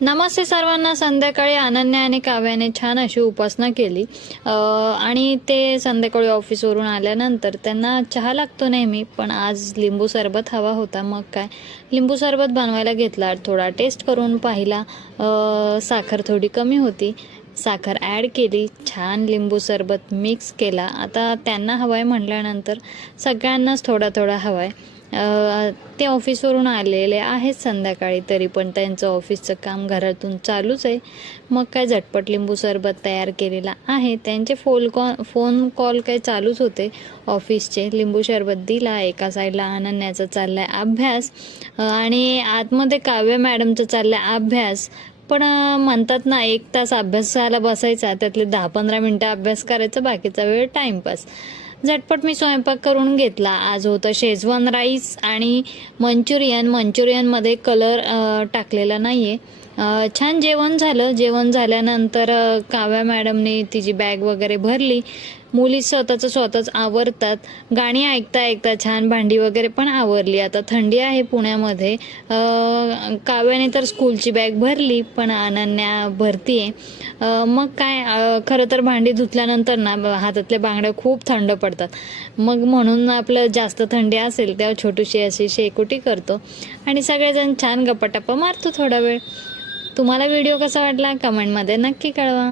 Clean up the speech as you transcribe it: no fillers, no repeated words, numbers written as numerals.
नमस्ते सर्वांना। संध्याकाळी अनन्या आणि काव्याने छान अशी उपासना केली आणि ते संध्याकाळी ऑफिसवरून आल्यानंतर त्यांना चहा लागतो नेहमी, पण आज लिंबू सरबत हवा होता। मग काय लिंबू सरबत बनवायला घेतला, थोडा टेस्ट करून पाहिला, साखर थोडी कमी होती, साखर ॲड केली, छान लिंबू सरबत मिक्स केला। आता त्यांना हवाय म्हटल्यानंतर सगळ्यांनाच थोडा थोडा हवाय। ते ऑफिसवरून आलेले आहेत संध्याकाळी, तरी पण त्यांचं ऑफिसचं काम घरातून चालूच आहे। मग काय झटपट लिंबू सरबत तयार केलेला आहे। त्यांचे फोन कॉल काय चालूच होते ऑफिसचे। लिंबू सरबत दिला, एका साईडला अनन्याचा चाललाय अभ्यास आणि आतमध्ये काव्य मॅडमचा चाललाय अभ्यास। पण म्हणतात ना, 1 तास अभ्यासाला बसायचा, त्यातले 10-15 मिनटं अभ्यास करायचा, बाकीचा वेळ टाइमपास। झटपट मी स्वयंपाक करून घेतला। आज होतं शेजवान राईस आणि मंचुरियनमध्ये कलर टाकलेला नाहीये। छान जेवण झालं। जेवण झाल्यानंतर काव्या मॅडमने तिची बॅग वगैरे भरली। मुली स्वतःच आवरतात, गाणी ऐकता ऐकता छान भांडी वगैरे पण आवरली। आता थंडी आहे पुण्यामध्ये। काव्याने तर स्कूलची बॅग भरली, पण अनन्या भरतीये। मग काय खरं तर भांडी धुतल्यानंतर ना हातातल्या बांगड्या खूप थंड पडतात। मग म्हणून आपलं जास्त थंडी असेल तेव्हा छोटीशी अशी शेकोटी करतो आणि सगळेजण छान गप्पा टप्पा मारतो थोडा वेळ। तुम्हाला व्हिडिओ कसा वाटला कमेंटमध्ये नक्की कळवा।